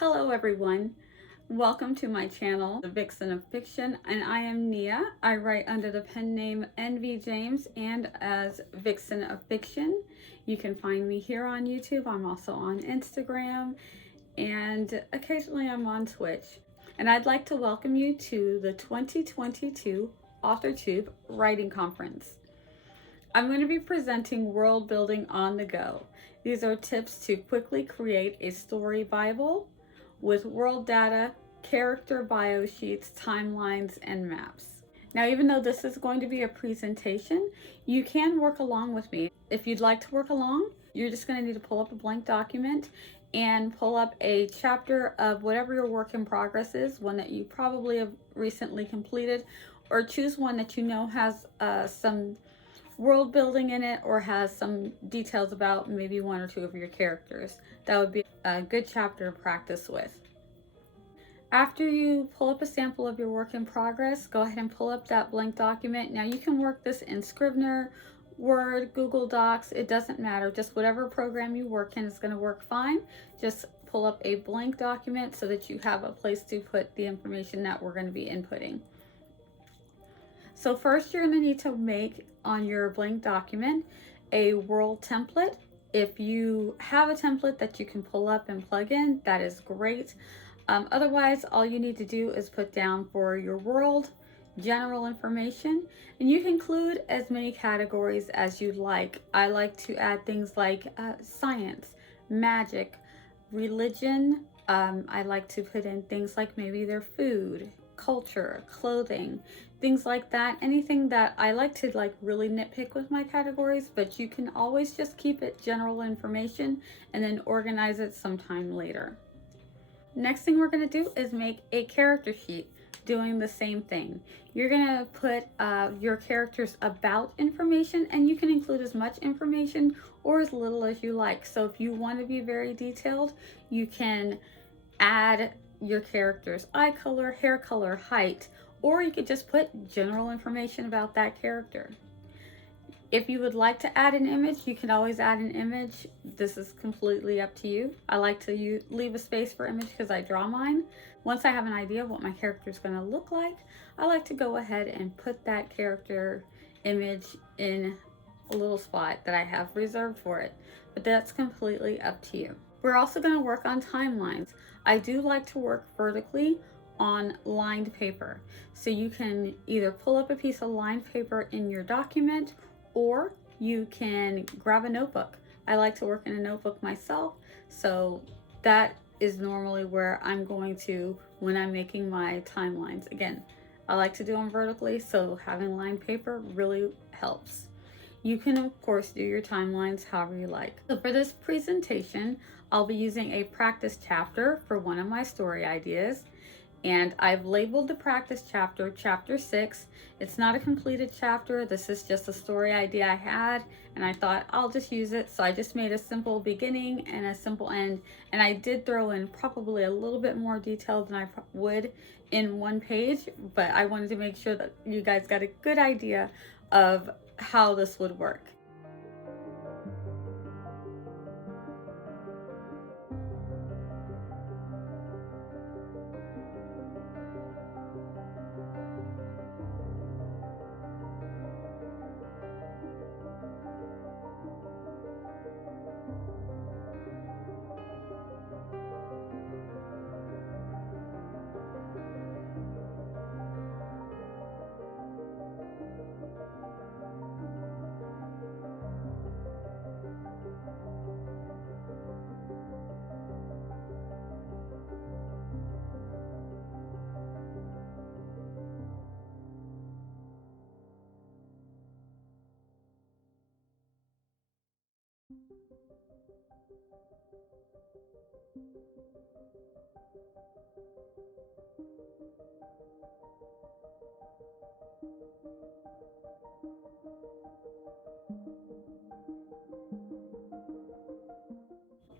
Hello everyone, welcome to my channel, The Vixen of Fiction, and I am Nia. I write under the pen name NV James and as Vixen of Fiction. You can find me here on YouTube. I'm also on Instagram and occasionally I'm on Twitch. And I'd like to welcome you to the 2022 Authortube Writing Conference. I'm going to be presenting world building on the go. These are tips to quickly create a story Bible with world data, character bio sheets, timelines, and maps. Now, even though this is going to be a presentation, you can work along with me. If you'd like to work along, you're just going to need to pull up a blank document and pull up a chapter of whatever your work in progress is, one that you probably have recently completed, or choose one that you know has some world building in it or has some details about maybe one or two of your characters. That would be a good chapter to practice with. After you pull up a sample of your work in progress, go ahead and pull up that blank document. Now you can work this in Scrivener, Word, Google Docs, it doesn't matter. Just whatever program you work in is going to work fine. Just pull up a blank document so that you have a place to put the information that we're going to be inputting. So first you're going to need to make on your blank document a world template. If you have a template that you can pull up and plug in, that is great. Otherwise, all you need to do is put down for your world, general information, and you can include as many categories as you'd like. I like to add things like science, magic, religion. I like to put in things like maybe their food, culture, clothing, things like that. Anything that I like to really nitpick with my categories, but you can always just keep it general information and then organize it sometime later. Next thing we're going to do is make a character sheet doing the same thing. You're going to put your character's about information, and you can include as much information or as little as you like. So if you want to be very detailed, you can add your character's eye color, hair color, height, or you could just put general information about that character. If you would like to add an image, you can always add an image. This is completely up to you. I like to leave a space for image because I draw mine. Once I have an idea of what my character is going to look like, I like to go ahead and put that character image in a little spot that I have reserved for it. But that's completely up to you. We're also going to work on timelines. I do like to work vertically on lined paper. So you can either pull up a piece of lined paper in your document, or you can grab a notebook. I like to work in a notebook myself, so that is normally where I'm going to when I'm making my timelines. Again, I like to do them vertically, so having lined paper really helps. You can of course do your timelines however you like. So for this presentation, I'll be using a practice chapter for one of my story ideas. And I've labeled the practice chapter, chapter 6. It's not a completed chapter. This is just a story idea I had, and I thought I'll just use it. So I just made a simple beginning and a simple end. And I did throw in probably a little bit more detail than I would in one page, but I wanted to make sure that you guys got a good idea of how this would work.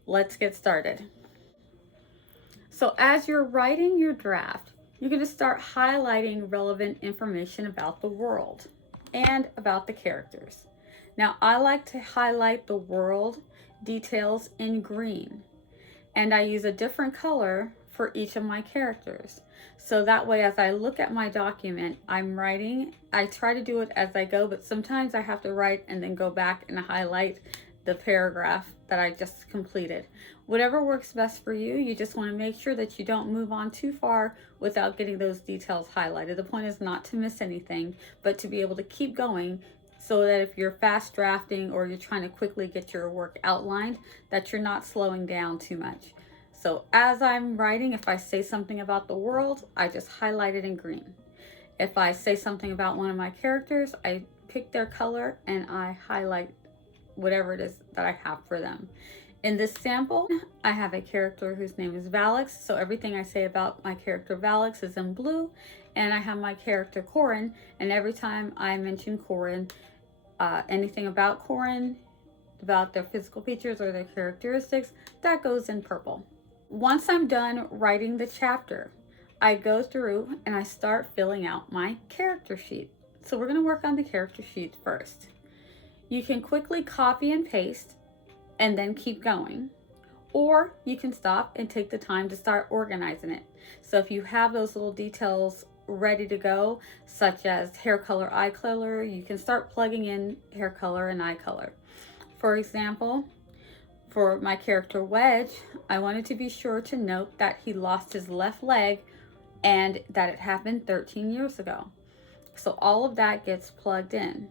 Let's get started. So as you're writing your draft, you're going to start highlighting relevant information about the world and about the characters. Now, I like to highlight the world details in green. and I use a different color for each of my characters. So that way, as I look at my document, I'm writing. I try to do it as I go, but sometimes I have to write and then go back and highlight the paragraph that I just completed. Whatever works best for you, you just want to make sure that you don't move on too far without getting those details highlighted. The point is not to miss anything, but to be able to keep going, so that if you're fast drafting or you're trying to quickly get your work outlined, that you're not slowing down too much. So as I'm writing, if I say something about the world, I just highlight it in green. If I say something about one of my characters, I pick their color and I highlight whatever it is that I have for them. In this sample, I have a character whose name is Valix, so everything I say about my character Valix is in blue, and I have my character Corin, and every time I mention Corin, anything about Corin, about their physical features or their characteristics, that goes in purple. Once I'm done writing the chapter, I go through and I start filling out my character sheet. So we're going to work on the character sheet first. You can quickly copy and paste and then keep going, or you can stop and take the time to start organizing it. So if you have those little details ready to go, such as hair color, eye color, you can start plugging in hair color and eye color. For example, for my character Wedge, I wanted to be sure to note that he lost his left leg and that it happened 13 years ago. So all of that gets plugged in.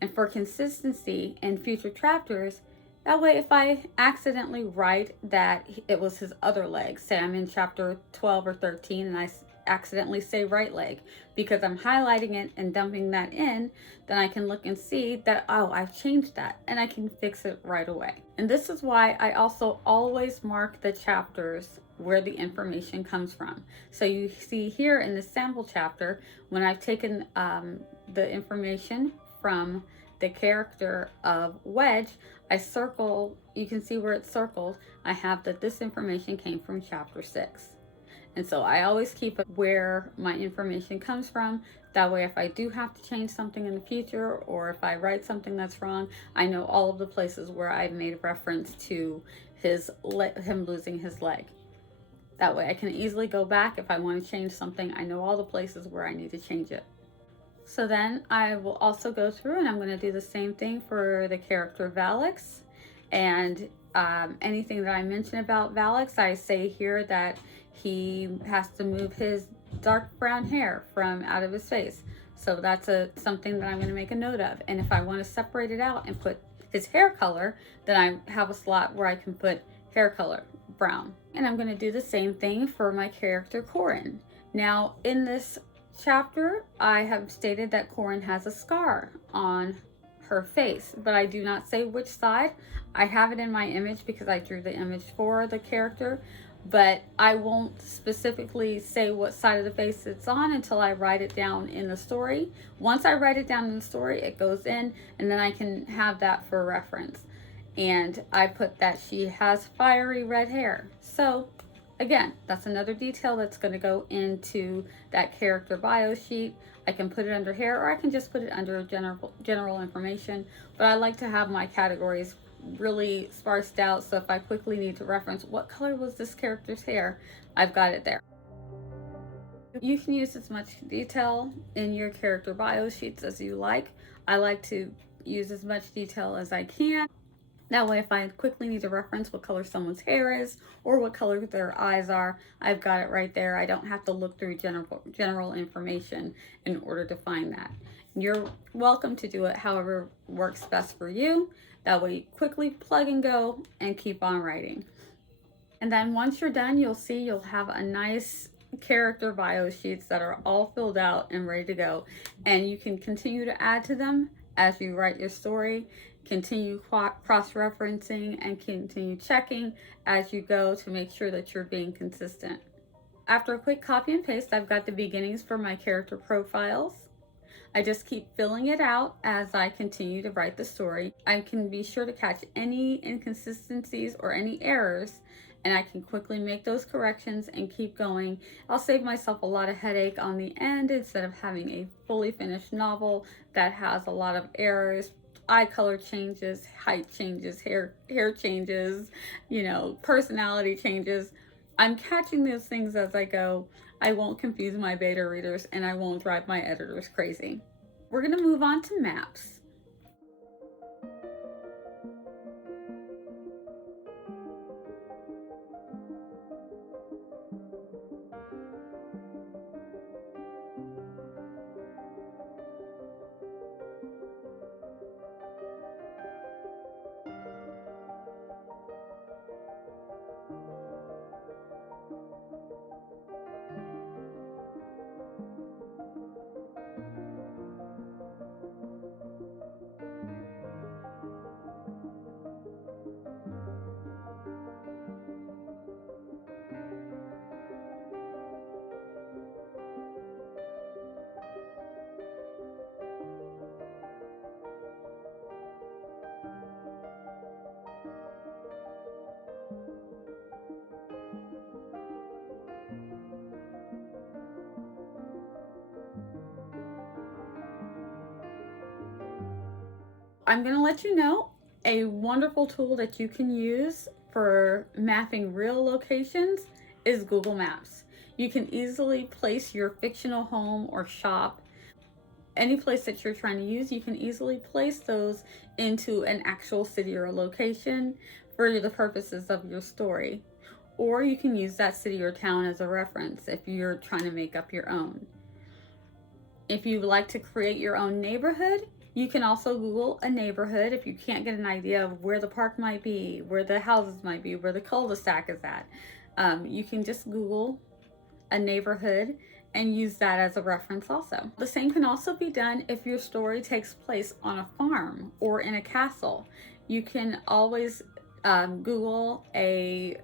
And for consistency in future chapters, that way if I accidentally write that it was his other leg, say I'm in chapter 12 or 13 and I accidentally say right leg, because I'm highlighting it and dumping that in, then I can look and see that, oh, I've changed that, and I can fix it right away. And this is why I also always mark the chapters where the information comes from. So you see here in the sample chapter, when I've taken the information from the character of Wedge, I circle, you can see where it's circled, I have that this information came from chapter 6. And so I always keep where my information comes from. That way, if I do have to change something in the future, or if I write something that's wrong, I know all of the places where I've made reference to him losing his leg. That way I can easily go back if I want to change something. I know all the places where I need to change it. So then I will also go through and I'm going to do the same thing for the character Valix. And anything that I mention about Valix, I say here that he has to move his dark brown hair from out of his face. So that's something that I'm going to make a note of. And if I want to separate it out and put his hair color, then I have a slot where I can put hair color brown. And I'm going to do the same thing for my character Corin. Now in this chapter, I have stated that Corin has a scar on her face, but I do not say which side. I have it in my image because I drew the image for the character, but I won't specifically say what side of the face it's on until I write it down in the story. Once I write it down in the story, it goes in, and then I can have that for reference. And I put that she has fiery red hair. So again, that's another detail that's going to go into that character bio sheet. I can put it under hair, or I can just put it under general information, but I like to have my categories really sparsed out, so if I quickly need to reference what color was this character's hair, I've got it there. You can use as much detail in your character bio sheets as you like. I like to use as much detail as I can. That way, if I quickly need to reference what color someone's hair is or what color their eyes are, I've got it right there. I don't have to look through general information in order to find that. You're welcome to do it however works best for you. That way you quickly plug and go and keep on writing. And then once you're done, you'll see you'll have a nice character bio sheets that are all filled out and ready to go. And you can continue to add to them as you write your story, continue cross-referencing and continue checking as you go to make sure that you're being consistent. After a quick copy and paste, I've got the beginnings for my character profiles. I just keep filling it out as I continue to write the story. I can be sure to catch any inconsistencies or any errors, and I can quickly make those corrections and keep going. I'll save myself a lot of headache on the end instead of having a fully finished novel that has a lot of errors eye color changes, height changes, hair changes, personality changes. I'm catching those things as I go. I won't confuse my beta readers, and I won't drive my editors crazy. We're going to move on to maps. I'm going to let you know a wonderful tool that you can use for mapping real locations is Google Maps. You can easily place your fictional home or shop, any place that you're trying to use. You can easily place those into an actual city or location for the purposes of your story. Or you can use that city or town as a reference if you're trying to make up your own. If you like to create your own neighborhood, you can also Google a neighborhood if you can't get an idea of where the park might be, where the houses might be, where the cul-de-sac is at. You can just Google a neighborhood and use that as a reference also. The same can also be done if your story takes place on a farm or in a castle. You can always Google a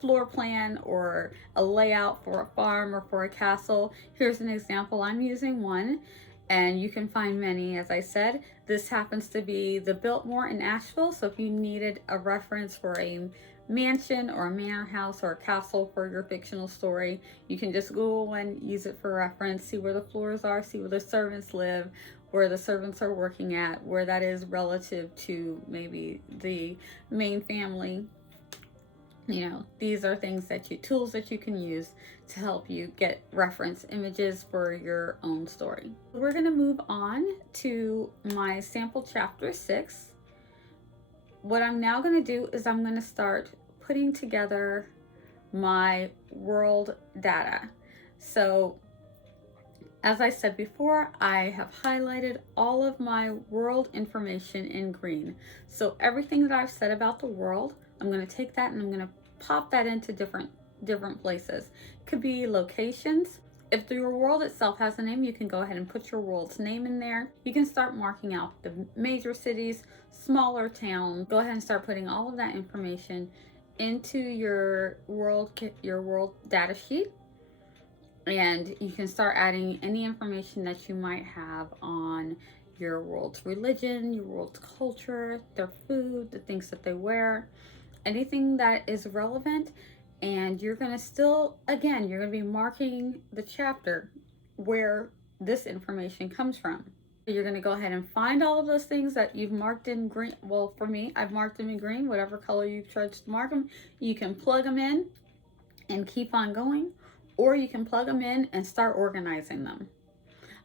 floor plan or a layout for a farm or for a castle. Here's an example. I'm using one, and you can find many. As I said, this happens to be the Biltmore in Asheville, so if you needed a reference for a mansion or a manor house or a castle for your fictional story, you can just Google one, use it for reference, see where the floors are, see where the servants live, where the servants are working at, where that is relative to maybe the main family. These are tools that you can use to help you get reference images for your own story. We're going to move on to my sample chapter 6. What I'm now going to do is I'm going to start putting together my world data. So as I said before, I have highlighted all of my world information in green. So everything that I've said about the world, I'm going to take that and I'm going to pop that into different places. Could be locations. If your world itself has a name, you can go ahead and put your world's name in there. You can start marking out the major cities, smaller towns. Go ahead and start putting all of that information into your world data sheet. And you can start adding any information that you might have on your world's religion, your world's culture, their food, the things that they wear, anything that is relevant. And you're going to you're going to be marking the chapter where this information comes from. You're going to go ahead and find all of those things that you've marked in green. Well, for me, I've marked them in green, whatever color you chose to mark them. You can plug them in and keep on going, or you can plug them in and start organizing them.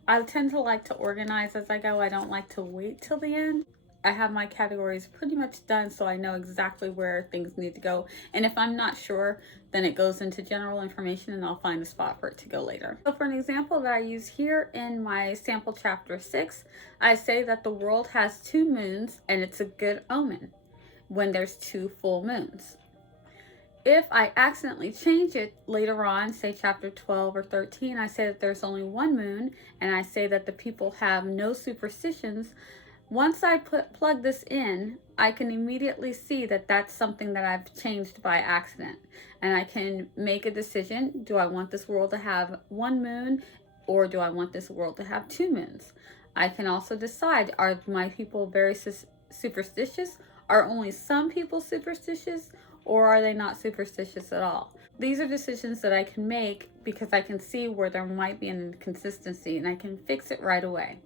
I tend to like to organize as I go. I don't like to wait till the end. I have my categories pretty much done, so I know exactly where things need to go. And if I'm not sure, then it goes into general information and I'll find a spot for it to go later. So for an example that I use here in my sample chapter 6, I say that the world has 2 moons and it's a good omen when there's 2 full moons. If I accidentally change it later on, say chapter 12 or 13, I say that there's only 1 moon and I say that the people have no superstitions. Once I plug this in, I can immediately see that that's something that I've changed by accident. And I can make a decision. Do I want this world to have 1 moon or do I want this world to have 2 moons? I can also decide, are my people very superstitious? Are only some people superstitious, or are they not superstitious at all? These are decisions that I can make because I can see where there might be an inconsistency and I can fix it right away.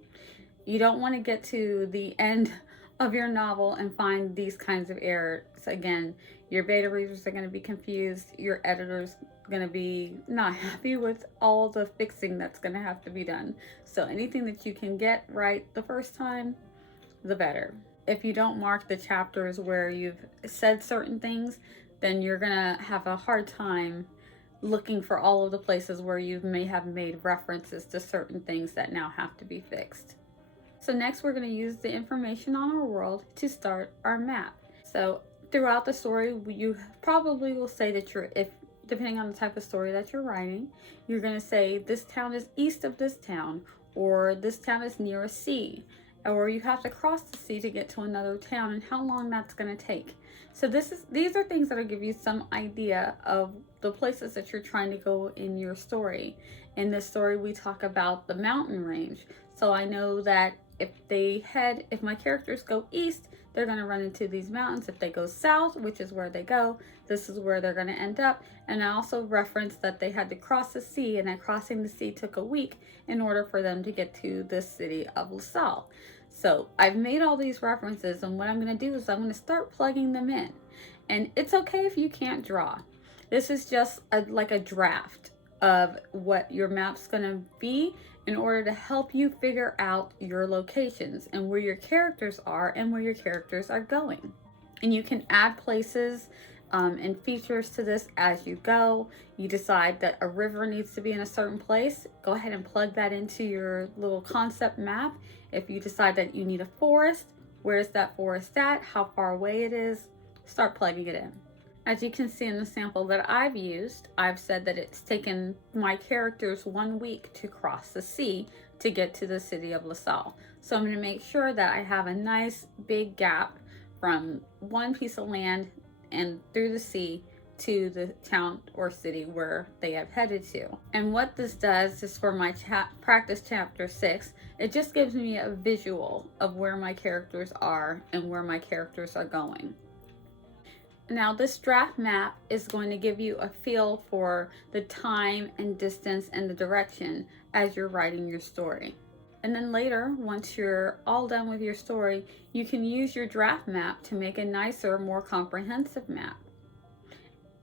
You don't want to get to the end of your novel and find these kinds of errors. Again, your beta readers are going to be confused. Your editor's going to be not happy with all the fixing that's going to have to be done. So anything that you can get right the first time, the better. If you don't mark the chapters where you've said certain things, then you're going to have a hard time looking for all of the places where you may have made references to certain things that now have to be fixed. So next we're going to use the information on our world to start our map. So throughout the story, you probably will say that depending on the type of story that you're writing, you're going to say this town is east of this town, or this town is near a sea, or you have to cross the sea to get to another town and how long that's going to take. So these are things that will give you some idea of the places that you're trying to go in your story. In this story, we talk about the mountain range. So I know that if my characters go east, they're going to run into these mountains. If they go south, which is where they go, this is where they're going to end up. And I also referenced that they had to cross the sea, and that crossing the sea took a week in order for them to get to the city of LaSalle. So I've made all these references, and what I'm going to do is I'm going to start plugging them in. And it's okay if you can't draw. This is just like a draft of what your map's going to be in order to help you figure out your locations and where your characters are and where your characters are going. And you can add places and features to this as you go. You decide that a river needs to be in a certain place, go ahead and plug that into your little concept map. If you decide that you need a forest, where's that forest at, how far away it is, start plugging it in. As you can see in the sample that I've used, I've said that it's taken my characters 1 week to cross the sea to get to the city of LaSalle. So I'm going to make sure that I have a nice big gap from one piece of land and through the sea to the town or city where they have headed to. And what this does is for my practice chapter 6, it just gives me a visual of where my characters are and where my characters are going. Now this draft map is going to give you a feel for the time and distance and the direction as you're writing your story. And then later, once you're all done with your story, you can use your draft map to make a nicer, more comprehensive map.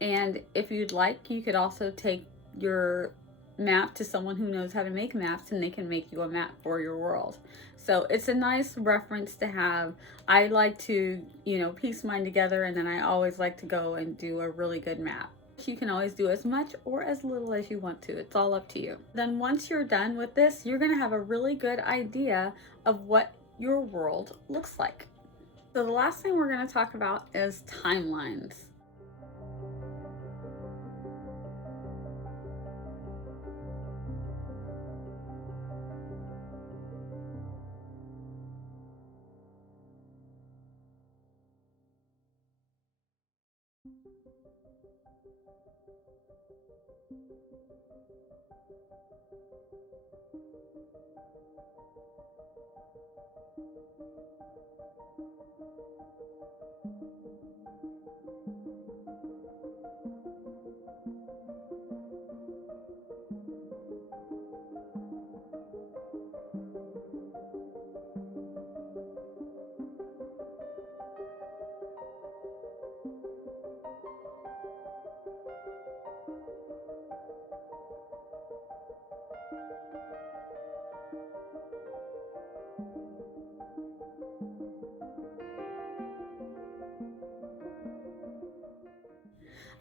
And if you'd like, you could also take your map to someone who knows how to make maps, and they can make you a map for your world. So it's a nice reference to have. I like to, piece mine together, and then I always like to go and do a really good map. You can always do as much or as little as you want to. It's all up to you. Then once you're done with this, you're going to have a really good idea of what your world looks like. So the last thing we're going to talk about is timelines.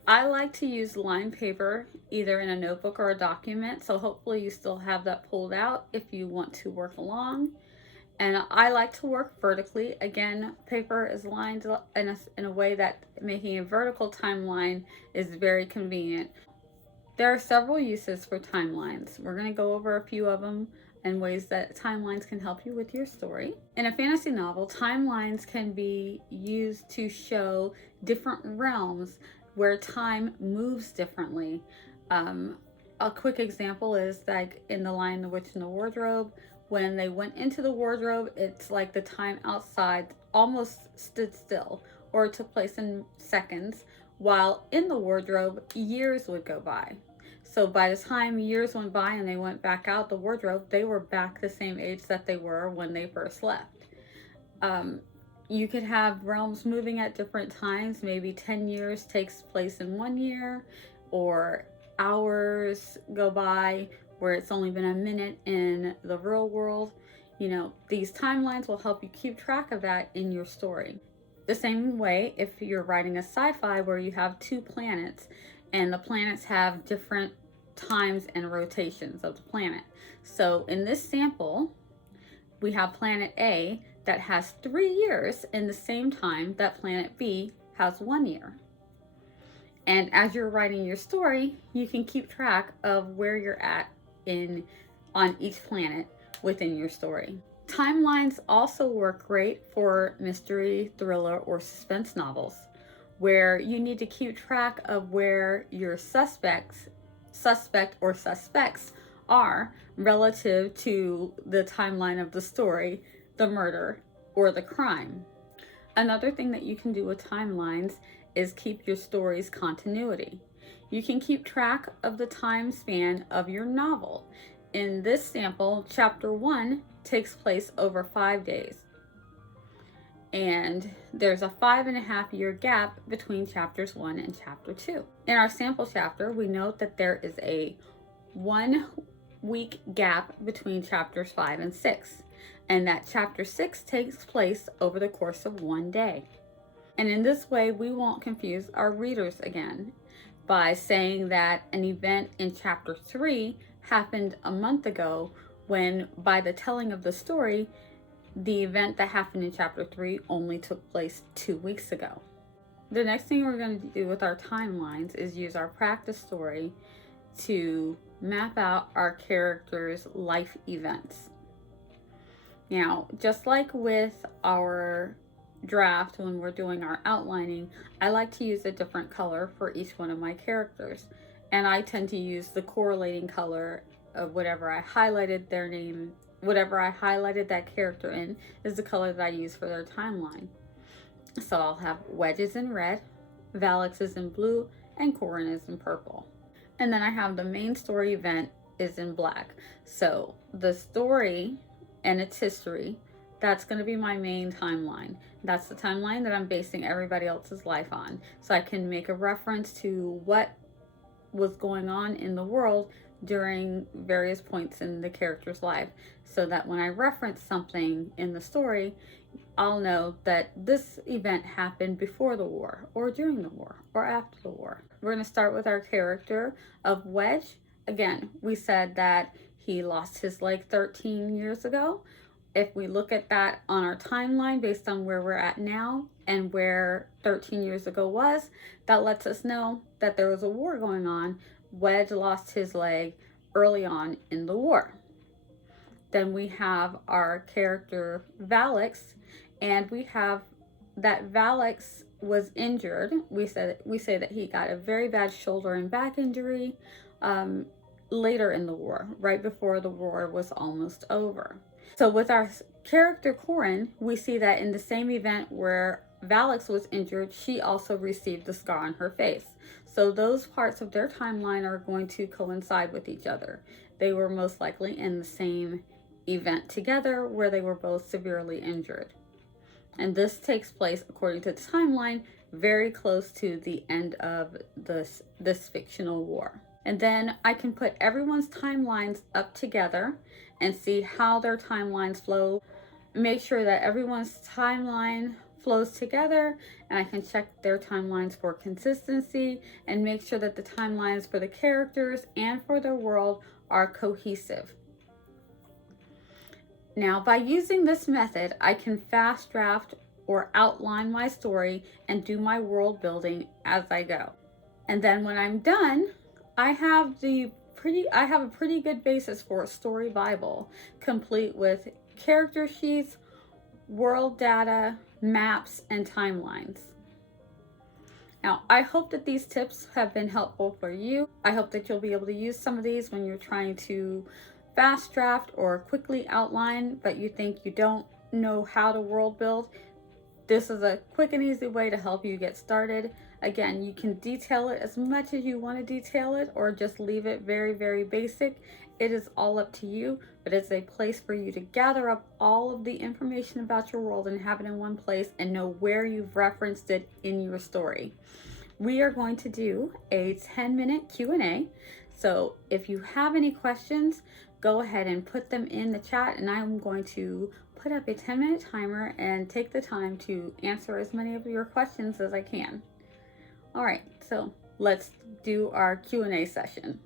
I like to use line paper either in a notebook or a document, so hopefully you still have that pulled out if you want to work along. And I like to work vertically. Again, paper is lined in a way that making a vertical timeline is very convenient. There are several uses for timelines. We're going to go over a few of them and ways that timelines can help you with your story. In a fantasy novel, timelines can be used to show different realms where time moves differently. A quick example is like in The Lion, the Witch, and the Wardrobe. When they went into the wardrobe, it's like the time outside almost stood still or took place in seconds, while in the wardrobe, years would go by. So by the time years went by and they went back out the wardrobe, they were back the same age that they were when they first left. You could have realms moving at different times. Maybe 10 years takes place in 1 year, or hours go by where it's only been a minute in the real world. You know, these timelines will help you keep track of that in your story. The same way, if you're writing a sci-fi where you have 2 planets and the planets have different times and rotations of the planet. So in this sample, we have planet A that has 3 years in the same time that planet B has 1 year. And as you're writing your story, you can keep track of where you're at on each planet within your story. Timelines also work great for mystery, thriller, or suspense novels, where you need to keep track of where your suspect or suspects are relative to the timeline of the story, the murder, or the crime. Another thing that you can do with timelines is keep your story's continuity. You can keep track of the time span of your novel. In this sample, chapter 1 takes place over 5 days. And there's a 5.5-year gap between chapters 1 and chapter 2. In our sample chapter, we note that there is a 1-week gap between chapters 5 and 6, and that chapter 6 takes place over the course of 1 day. And in this way, we won't confuse our readers again by saying that an event in chapter 3 happened a month ago, when by the telling of the story, the event that happened in chapter 3 only took place 2 weeks ago. The next thing we're going to do with our timelines is use our practice story to map out our characters' life events. Now, just like with our draft when we're doing our outlining, I like to use a different color for each one of my characters. And I tend to use the correlating color of whatever I highlighted their name, whatever I highlighted that character in is the color that I use for their timeline. So I'll have Wedges in red, Valix is in blue, and Corin is in purple. And then I have the main story event is in black. So the story and its history, that's going to be my main timeline. That's the timeline that I'm basing everybody else's life on. So I can make a reference to what was going on in the world during various points in the character's life, so that when I reference something in the story, I'll know that this event happened before the war, or during the war, or after the war. We're going to start with our character of Wedge. Again, we said that he lost his leg 13 years ago. If we look at that on our timeline based on where we're at now and where 13 years ago was, that lets us know that there was a war going on. Wedge lost his leg early on in the war. Then we have our character Valix, and we have that Valix was injured. We say that he got a very bad shoulder and back injury later in the war, right before the war was almost over. So with our character Corin, we see that in the same event where Valix was injured, she also received the scar on her face. So those parts of their timeline are going to coincide with each other. They were most likely in the same event together where they were both severely injured. And this takes place, according to the timeline, very close to the end of this fictional war. And then I can put everyone's timelines up together and see how their timelines flow. Make sure that everyone's timeline flows together, and I can check their timelines for consistency and make sure that the timelines for the characters and for their world are cohesive. Now, by using this method, I can fast draft or outline my story and do my world building as I go. And then when I'm done, I have a pretty good basis for a story Bible, complete with character sheets, world data, maps, and timelines. Now, I hope that these tips have been helpful for you. I hope that you'll be able to use some of these when you're trying to fast draft or quickly outline, but you think you don't know how to world build. This is a quick and easy way to help you get started. Again, you can detail it as much as you want to detail it, or just leave it very, very basic. It is all up to you, but it's a place for you to gather up all of the information about your world and have it in one place and know where you've referenced it in your story. We are going to do a 10-minute Q&A. So if you have any questions, go ahead and put them in the chat, and I'm going to put up a 10-minute timer and take the time to answer as many of your questions as I can. All right, so let's do our Q&A session.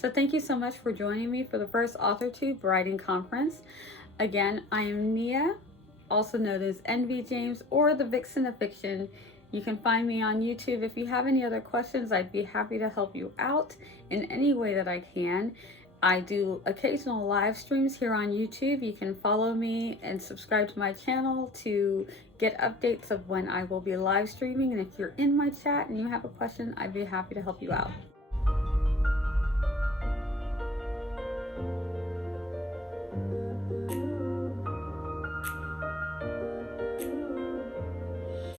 So thank you so much for joining me for the first Authortube writing conference. Again, I am Nia, also known as NV James or the Vixen of Fiction. You can find me on YouTube. If you have any other questions, I'd be happy to help you out in any way that I can. I do occasional live streams here on YouTube. You can follow me and subscribe to my channel to get updates of when I will be live streaming. And if you're in my chat and you have a question, I'd be happy to help you out.